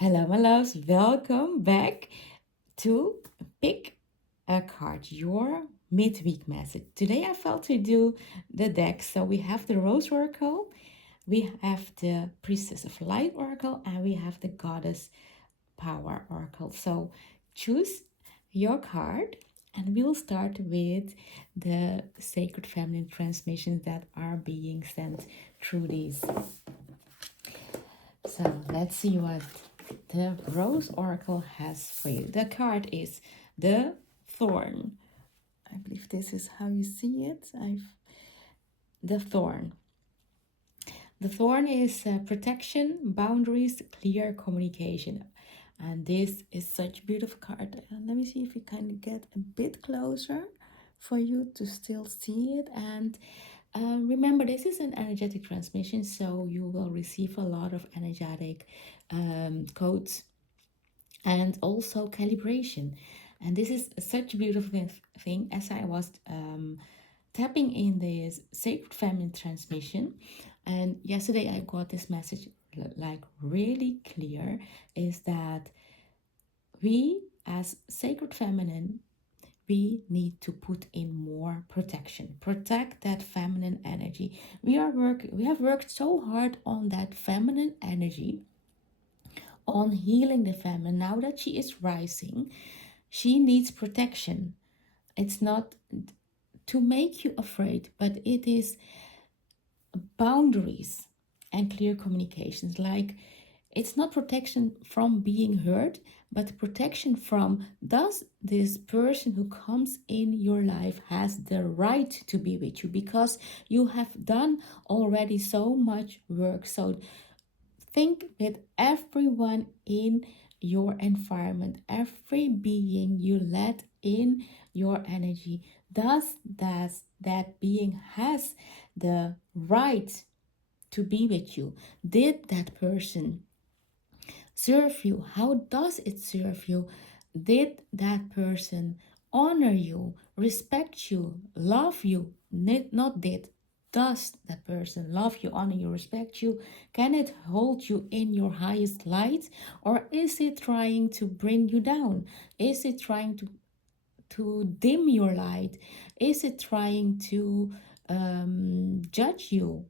Hello, my loves. Welcome back to Pick a Card, your midweek message. Today I felt to do the deck. So we have the Rose Oracle, we have the Priestess of Light Oracle, and we have the Goddess Power Oracle. So choose your card, and we'll start with the Sacred Feminine transmissions that are being sent through these. So let's see what the Rose Oracle has for you. The card is the Thorn. I believe this is how you see it. The Thorn. The Thorn is protection, boundaries, clear communication. And this is such a beautiful card. Let me see if we can get a bit closer for you to still see it. And remember, this is an energetic transmission, so you will receive a lot of energetic codes and also calibration. And this is such a beautiful thing. As I was tapping in this sacred feminine transmission, and yesterday I got this message like really clear, is that we as sacred feminine, we need to put in more protection. Protect that feminine energy. We have worked so hard on that feminine energy, on healing the feminine. Now that she is rising, she needs protection. It's not to make you afraid, but it is boundaries and clear communications. Like, it's not protection from being hurt, but protection from, does this person who comes in your life has the right to be with you, because you have done already so much work. So think with everyone in your environment, every being you let in your energy. Does that being has the right to be with you? Did that person serve you? How does it serve you? Did that person honor you, respect you, love you? Not did. Does that person love you, honor you, respect you? Can it hold you in your highest light? Or is it trying to bring you down? Is it trying to dim your light? Is it trying to judge you?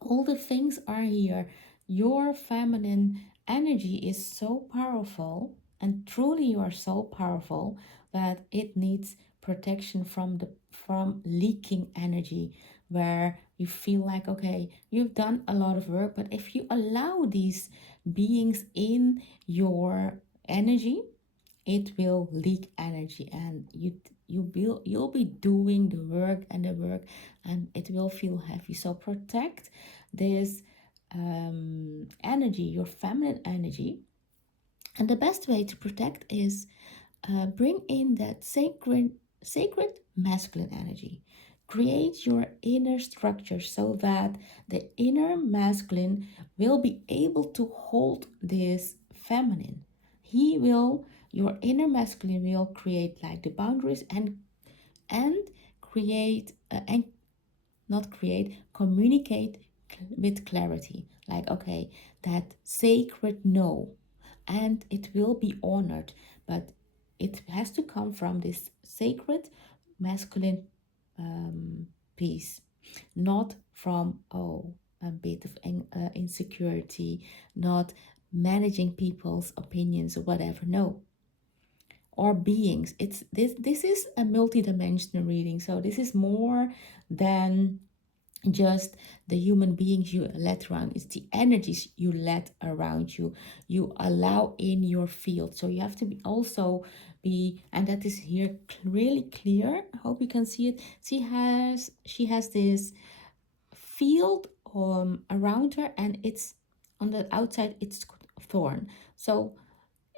All the things are here. Your feminine energy is so powerful, and truly you are so powerful, that it needs protection from leaking energy, where you feel like, okay, you've done a lot of work, but if you allow these beings in your energy, it will leak energy, and you'll be doing the work and the work, and it will feel heavy. So protect this energy, your feminine energy. And the best way to protect is bring in that sacred masculine energy. Create your inner structure so that the inner masculine will be able to hold this feminine. He will, your inner masculine will create like the boundaries, and create and not create, communicate with clarity. Like, okay, that sacred no, and it will be honored, but it has to come from this sacred masculine piece, not from, a bit of insecurity, not managing people's opinions or whatever. No, or beings. It's this is a multidimensional reading, so this is more than just the human beings you let around. It's the energies you let around you, you allow in your field. So you have to be also be, and that is here really clear. I hope you can see it. She has this field around her, and it's on the outside, it's thorn. So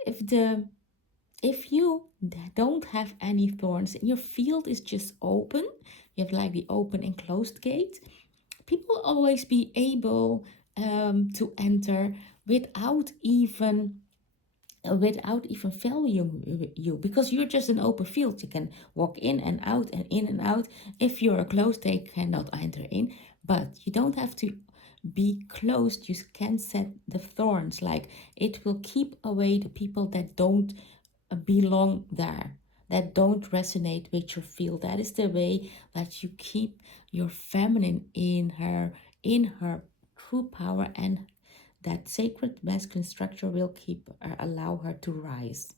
if you don't have any thorns and your field is just open, you have like the open and closed gate, people will always be able to enter without even valuing you, because you're just an open field. You can walk in and out and in and out. If you're closed, they cannot enter in, but you don't have to be closed. You can set the thorns, like it will keep away the people that don't belong there, that don't resonate with your field. That is the way that you keep your feminine in her true power, and that sacred masculine structure will keep allow her to rise.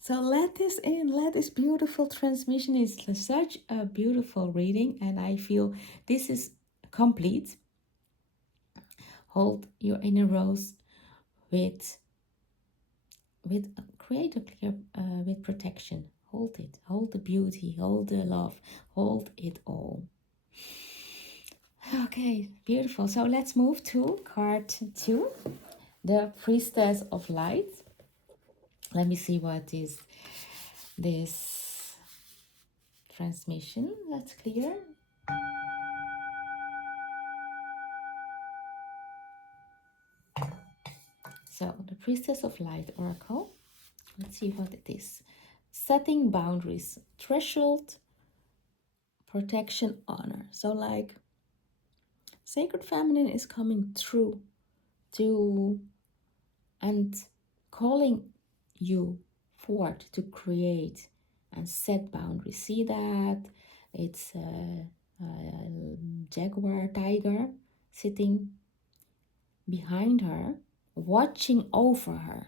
So let this in, let this beautiful transmission. Is such a beautiful reading, and I feel this is complete. Hold your inner rose with create a clear with protection. Hold it, hold the beauty, hold the love, hold it all. Okay, beautiful. So let's move to card 2, the Priestess of Light. Let me see what is this transmission. Let's clear. So the Priestess of Light Oracle. Let's see what it is. Setting boundaries, threshold, protection, honor. So like sacred feminine is coming through to and calling you forward to create and set boundaries. See that? It's a jaguar tiger sitting behind her, watching over her.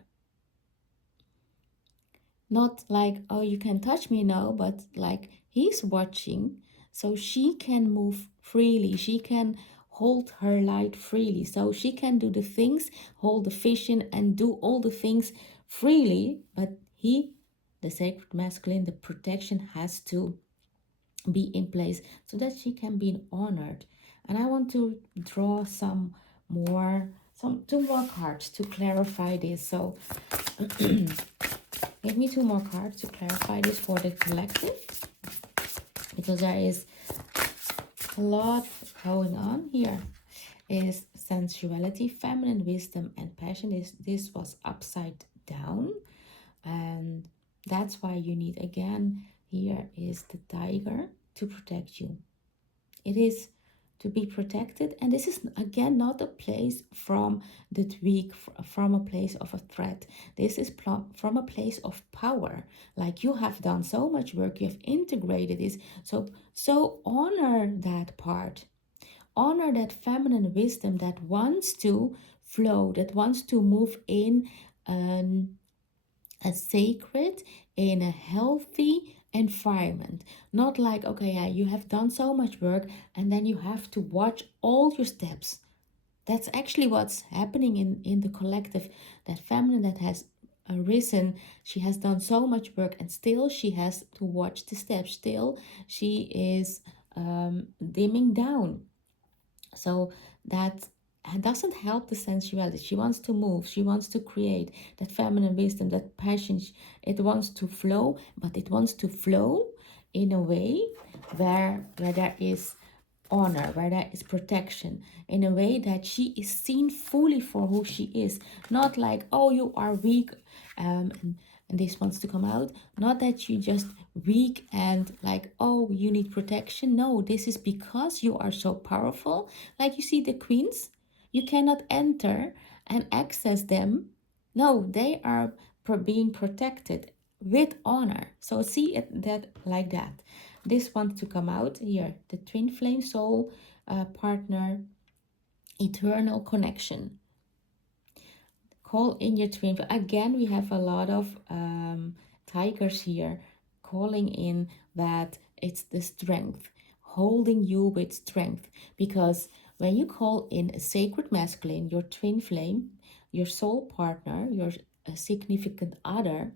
Not like, oh, you can touch me now, but like he's watching, so she can move freely. She can hold her light freely. So she can do the things, hold the vision, and do all the things freely. But he, the sacred masculine, the protection has to be in place so that she can be honored. And I want to draw some two more cards to clarify this. So give me two more cards to clarify this for the collective, because there is a lot going on here. Is sensuality, feminine wisdom, and passion. This was upside down, and that's why you need, again, here is the tiger to protect you. It is to be protected, and this is again not a place from the weak, from a place of a threat. This is from a place of power. Like you have done so much work, you have integrated this, so honor that part. Honor that feminine wisdom that wants to flow, that wants to move in a sacred, in a healthy environment. Not like, okay, yeah, you have done so much work and then you have to watch all your steps. That's actually what's happening in the collective. That feminine that has arisen, she has done so much work and still she has to watch the steps. Still, she is dimming down. So that doesn't help the sensuality. She wants to move, she wants to create that feminine wisdom, that passion. It wants to flow, but it wants to flow in a way where there is honor, where there is protection, in a way that she is seen fully for who she is. Not like, oh, you are weak, and this wants to come out. Not that you just weak and like, oh, you need protection. No, this is because you are so powerful. Like you see the queens, you cannot enter and access them. No, they are being protected with honor. So see it that like that. This wants to come out here. The twin flame soul partner, eternal connection. Call in your twin. Again, we have a lot of tigers here calling in that it's the strength, holding you with strength. Because when you call in a sacred masculine, your twin flame, your soul partner, your significant other,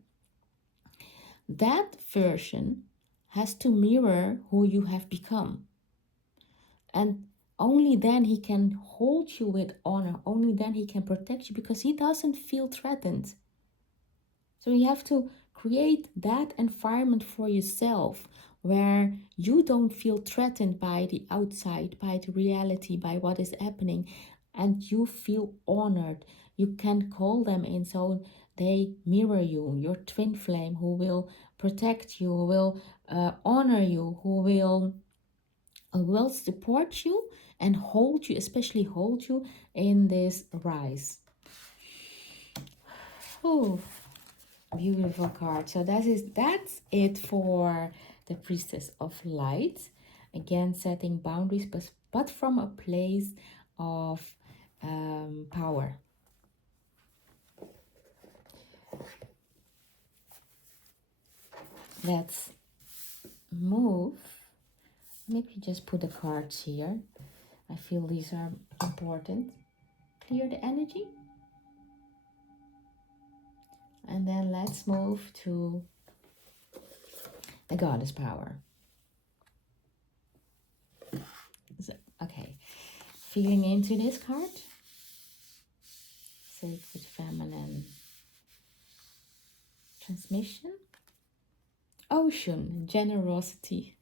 that version has to mirror who you have become. And only then he can hold you with honor. Only then he can protect you, because he doesn't feel threatened. So you have to create that environment for yourself where you don't feel threatened by the outside, by the reality, by what is happening, and you feel honored. You can call them in so they mirror you, your twin flame, who will protect you, who will honor you, who will support you and hold you, especially hold you in this rise. Oh, beautiful card. So that's it for the Priestess of Light. Again, setting boundaries, but from a place of power. Let's move. Maybe just put the cards here. I feel these are important. Clear the energy. And then let's move to the Goddess power. So, okay, feeling into this card. Sacred Feminine Transmission. Ocean, generosity.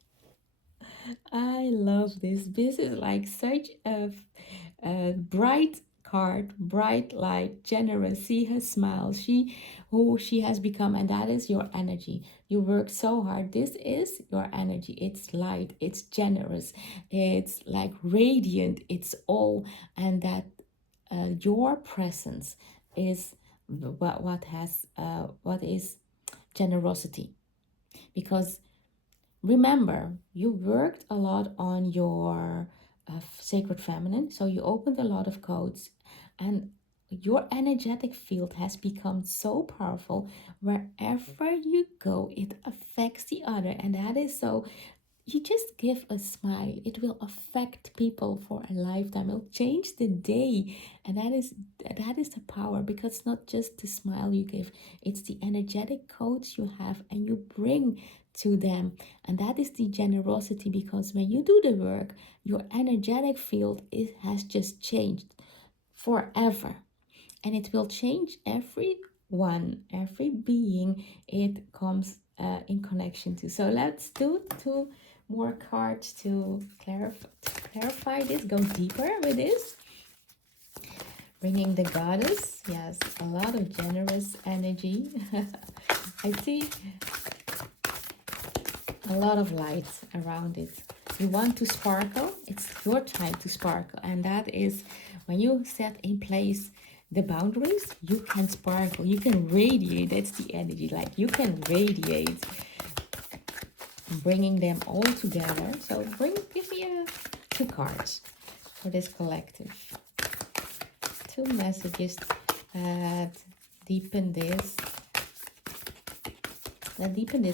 I love this. This is like such a bright card, bright light, generous. See her smile. Who she has become, and that is your energy. You work so hard. This is your energy. It's light. It's generous. It's like radiant. It's all, and that your presence is what is generosity, because remember, you worked a lot on your sacred feminine, so you opened a lot of codes, and your energetic field has become so powerful. Wherever you go, it affects the other, and that is so. You just give a smile, it will affect people for a lifetime. It'll change the day, and that is the power, because it's not just the smile you give, it's the energetic codes you have and you bring to them, and that is the generosity. Because when you do the work, your energetic field has just changed forever, and it will change everyone, every being it comes in connection to. So let's do two more cards to clarify this, go deeper with this. Bringing the Goddess, yes, a lot of generous energy. I see a lot of light around it. You want to sparkle, it's your time to sparkle, and that is when you set in place the boundaries, you can sparkle, you can radiate. That's the energy, like you can radiate, bringing them all together. So give me two cards for this collective. Two messages that deepen this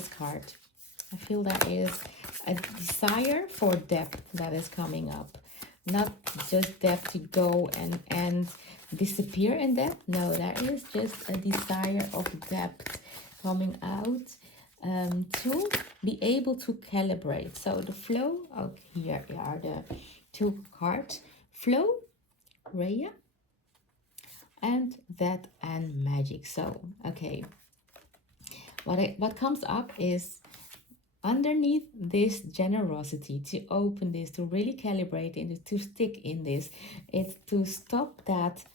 card. I feel there is a desire for depth that is coming up. Not just depth to go and disappear in depth. No, there is just a desire of depth coming out to be able to calibrate. So the flow, here are the two cards. Flow, Rhea, and that and magic. So, okay. What comes up is underneath this generosity, to open this, to really calibrate it, to stick in this, it's to stop that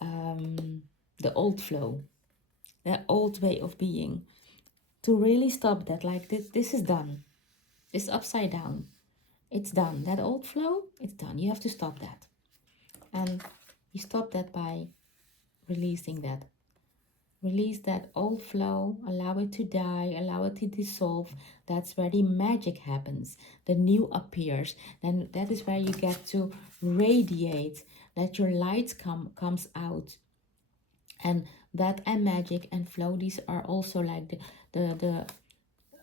the old flow, the old way of being, to really stop that. Like this is done, it's upside down, it's done. That old flow, it's done. You have to stop that, and you stop that by releasing that. Release that old flow, allow it to die, allow it to dissolve. That's where the magic happens. The new appears. Then that is where you get to radiate, that your light comes out. And that and magic and flow, these are also like the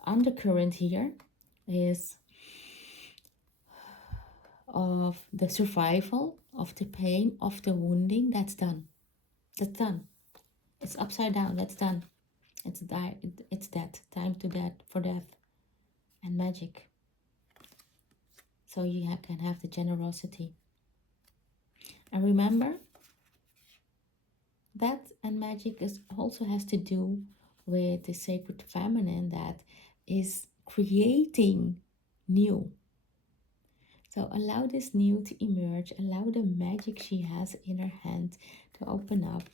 undercurrent here is of the survival, of the pain, of the wounding. That's done. That's done. It's upside down. That's done. It's it's death. Time to death, for death and magic. So you can have the generosity. And remember, that and magic also has to do with the sacred feminine that is creating new. So allow this new to emerge. Allow the magic she has in her hand to open up,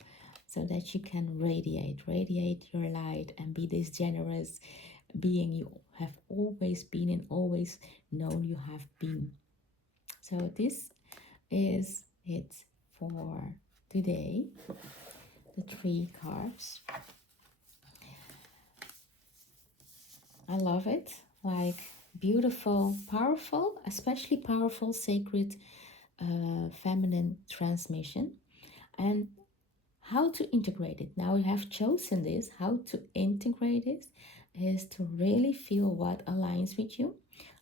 so that you can radiate your light and be this generous being you have always been and always known you have been. So this is it for today. The 3 cards. I love it. Like beautiful, powerful, especially powerful, sacred, feminine transmission. And how to integrate it. Now you have chosen this. How to integrate this is to really feel what aligns with you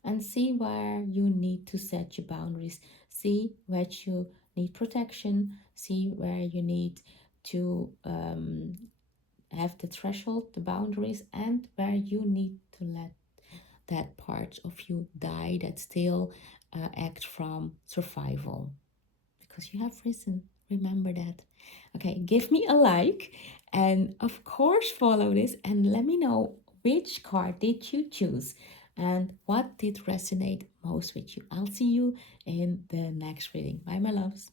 and see where you need to set your boundaries. See where you need protection. See where you need to have the threshold, the boundaries, and where you need to let that part of you die that still act from survival, because you have risen. Remember that. Okay, give me a like and of course follow this and let me know which card did you choose and what did resonate most with you. I'll see you in the next reading. Bye, my loves.